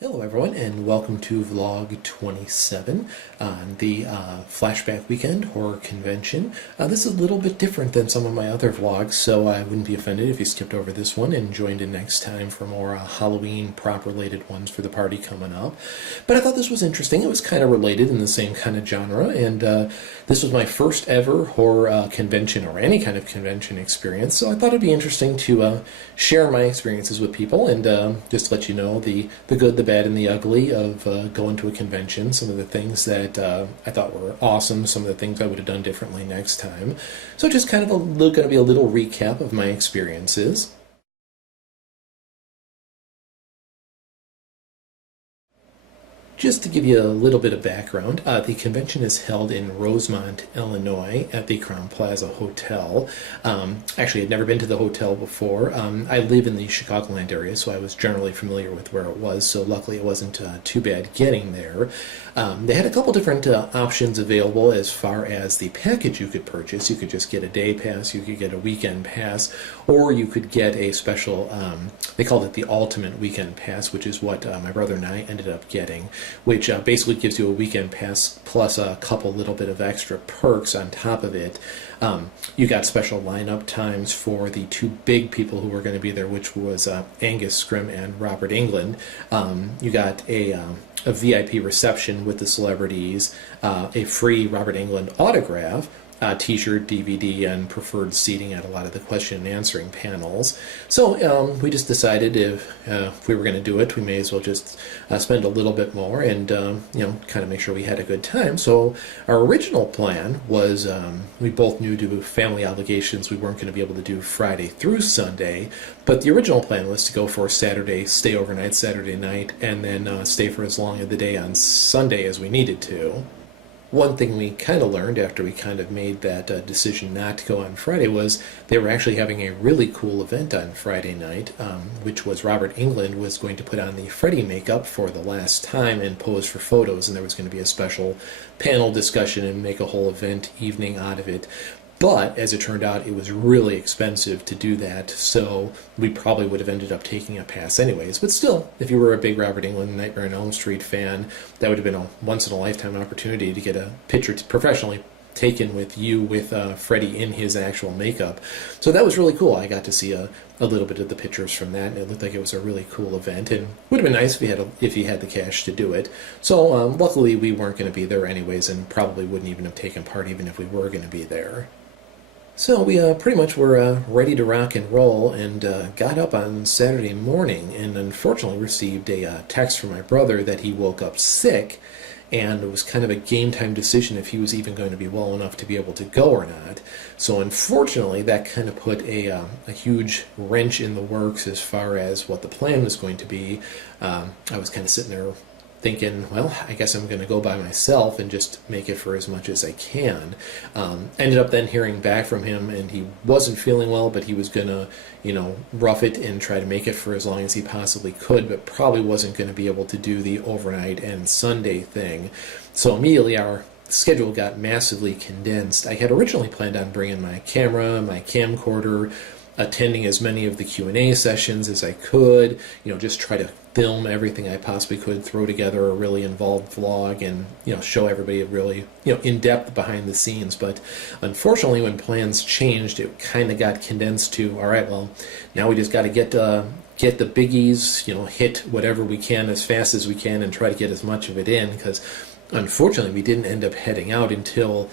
Hello everyone, and welcome to Vlog 27 on the Flashback Weekend Horror Convention. This is a little bit different than some of my other vlogs, so I wouldn't be offended if you skipped over this one and joined in next time for more Halloween prop-related ones for the party coming up. But I thought this was interesting. It was kind of related in the same kind of genre, and this was my first ever horror convention or any kind of convention experience, so I thought it'd be interesting to share my experiences with people and just let you know the good, the bad, and the ugly of going to a convention, some of the things that I thought were awesome, some of the things I would have done differently next time. So just kind of going to be a little recap of my experiences. Just to give you a little bit of background, the convention is held in Rosemont, Illinois at the Crown Plaza Hotel. Actually, I'd never been to the hotel before. I live in the Chicagoland area, so I was generally familiar with where it was, so luckily it wasn't too bad getting there. They had a couple different options available as far as the package you could purchase. You could just get a day pass, you could get a weekend pass, or you could get a special, they called it the Ultimate Weekend Pass, which is what my brother and I ended up getting, which basically gives you a weekend pass plus a couple little bit of extra perks on top of it. You got special lineup times for the two big people who were going to be there, which was Angus Scrim and Robert Englund. You got a VIP reception with the celebrities, a free Robert Englund autograph, t-shirt, DVD, and preferred seating at a lot of the question and answering panels. So we just decided if we were going to do it, we may as well just spend a little bit more and kind of make sure we had a good time. So our original plan was we both knew due to family obligations we weren't going to be able to do Friday through Sunday, but the original plan was to go for Saturday, stay overnight Saturday night, and then stay for as long of the day on Sunday as we needed to. One thing we kind of learned after we kind of made that decision not to go on Friday was they were actually having a really cool event on Friday night, which was Robert Englund was going to put on the Freddy makeup for the last time and pose for photos, and there was going to be a special panel discussion and make a whole event evening out of it. But, as it turned out, it was really expensive to do that, so we probably would have ended up taking a pass anyways. But still, if you were a big Robert Englund Nightmare on Elm Street fan, that would have been a once-in-a-lifetime opportunity to get a picture professionally taken with you with Freddy in his actual makeup. So that was really cool. I got to see a little bit of the pictures from that, and it looked like it was a really cool event, and would have been nice if he had the cash to do it. So luckily we weren't going to be there anyways, and probably wouldn't even have taken part even if we were going to be there. So we pretty much were ready to rock and roll and got up on Saturday morning and unfortunately received a text from my brother that he woke up sick, and it was kind of a game time decision if he was even going to be well enough to be able to go or not. So unfortunately that kind of put a huge wrench in the works as far as what the plan was going to be. I was kind of sitting there thinking, well, I guess I'm going to go by myself and just make it for as much as I can. Ended up then hearing back from him, and he wasn't feeling well, but he was going to, rough it and try to make it for as long as he possibly could, but probably wasn't going to be able to do the overnight and Sunday thing. So immediately our schedule got massively condensed. I had originally planned on bringing my camera, my camcorder, attending as many of the Q&A sessions as I could, just try to film everything I possibly could, throw together a really involved vlog and, show everybody a really, in-depth behind the scenes. But unfortunately, when plans changed, it kind of got condensed to, all right, well, now we just got to get the biggies, hit whatever we can as fast as we can and try to get as much of it in, because unfortunately we didn't end up heading out until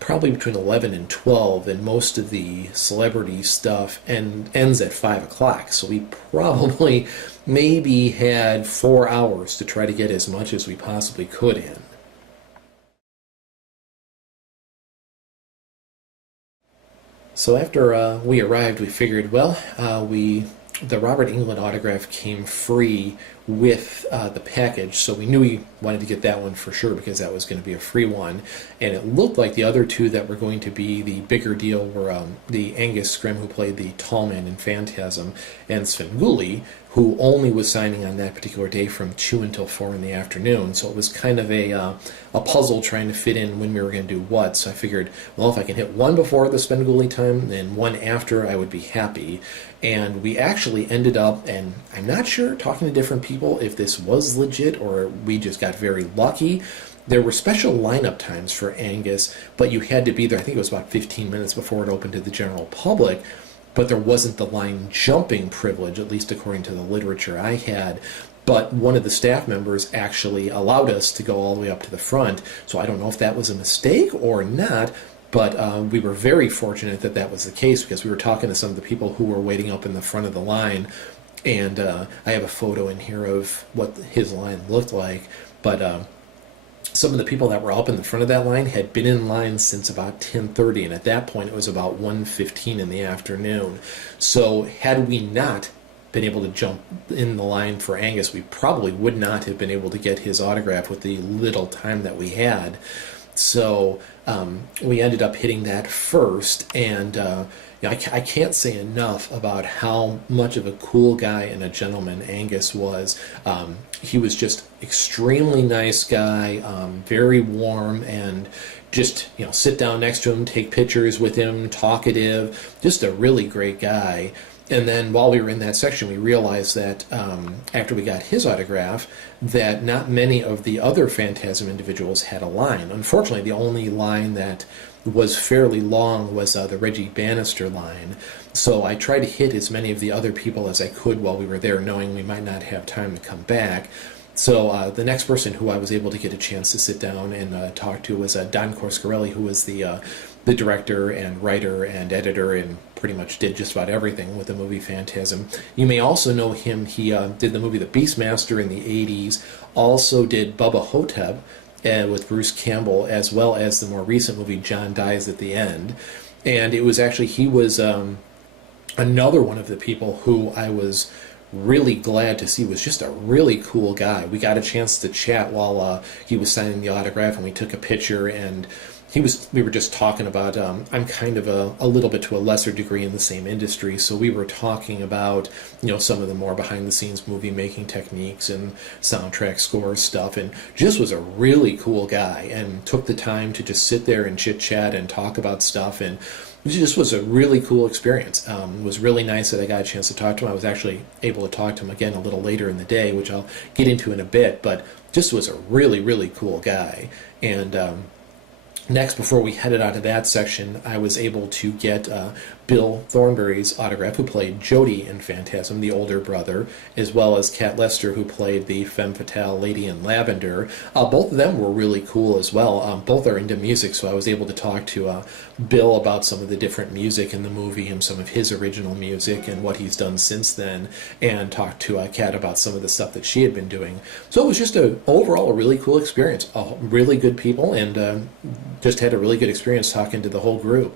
probably between 11 and 12, and most of the celebrity stuff ends at 5 o'clock, so we probably maybe had 4 hours to try to get as much as we possibly could in. So after we arrived, we figured, well, the Robert Englund autograph came free with the package, so we knew we wanted to get that one for sure because that was going to be a free one. And it looked like the other two that were going to be the bigger deal were the Angus Scrim, who played the tall man in Phantasm, and Svengoolie, who only was signing on that particular day from 2 until 4 in the afternoon. So it was kind of a puzzle trying to fit in when we were going to do what. So I figured, well, if I can hit one before the Svengoolie time and one after, I would be happy. And we actually ended up, and I'm not sure, talking to different people people if this was legit or we just got very lucky. There were special lineup times for Angus, but you had to be there, I think it was about 15 minutes before it opened to the general public, but there wasn't the line jumping privilege, at least according to the literature I had. But one of the staff members actually allowed us to go all the way up to the front, so I don't know if that was a mistake or not, but we were very fortunate that that was the case, because we were talking to some of the people who were waiting up in the front of the line, and I have a photo in here of what his line looked like, but some of the people that were up in the front of that line had been in line since about 10:30, and at that point it was about 1:15 in the afternoon. So had we not been able to jump in the line for Angus, we probably would not have been able to get his autograph with the little time that we had. So we ended up hitting that first, and I can't say enough about how much of a cool guy and a gentleman Angus was. He was just extremely nice guy, very warm, and just sit down next to him, take pictures with him, talkative, just a really great guy. And then while we were in that section, we realized that after we got his autograph, that not many of the other Phantasm individuals had a line. Unfortunately, the only line that was fairly long was the Reggie Bannister line. So I tried to hit as many of the other people as I could while we were there, knowing we might not have time to come back. So the next person who I was able to get a chance to sit down and talk to was Don Coscarelli, who was the director and writer and editor and pretty much did just about everything with the movie Phantasm. You may also know him. He did the movie The Beastmaster in the 80s, also did Bubba Hotep with Bruce Campbell, as well as the more recent movie John Dies at the End. And it was actually, he was another one of the people who I was really glad to see. Was just a really cool guy. We got a chance to chat while he was signing the autograph, and we took a picture, and we were just talking about, I'm kind of a little bit to a lesser degree in the same industry, so we were talking about, some of the more behind-the-scenes movie-making techniques and soundtrack score stuff, and just was a really cool guy, and took the time to just sit there and chit-chat and talk about stuff, and it just was a really cool experience. It was really nice that I got a chance to talk to him. I was actually able to talk to him again a little later in the day, which I'll get into in a bit, but just was a really, really cool guy. And next, before we headed out of that section, I was able to get Bill Thornberry's autograph, who played Jody in Phantasm, the older brother, as well as Kat Lester, who played the femme fatale lady in Lavender. Both of them were really cool as well. Both are into music, so I was able to talk to Bill about some of the different music in the movie and some of his original music and what he's done since then, and talk to Kat about some of the stuff that she had been doing. So it was just overall a really cool experience. Really good people, and just had a really good experience talking to the whole group.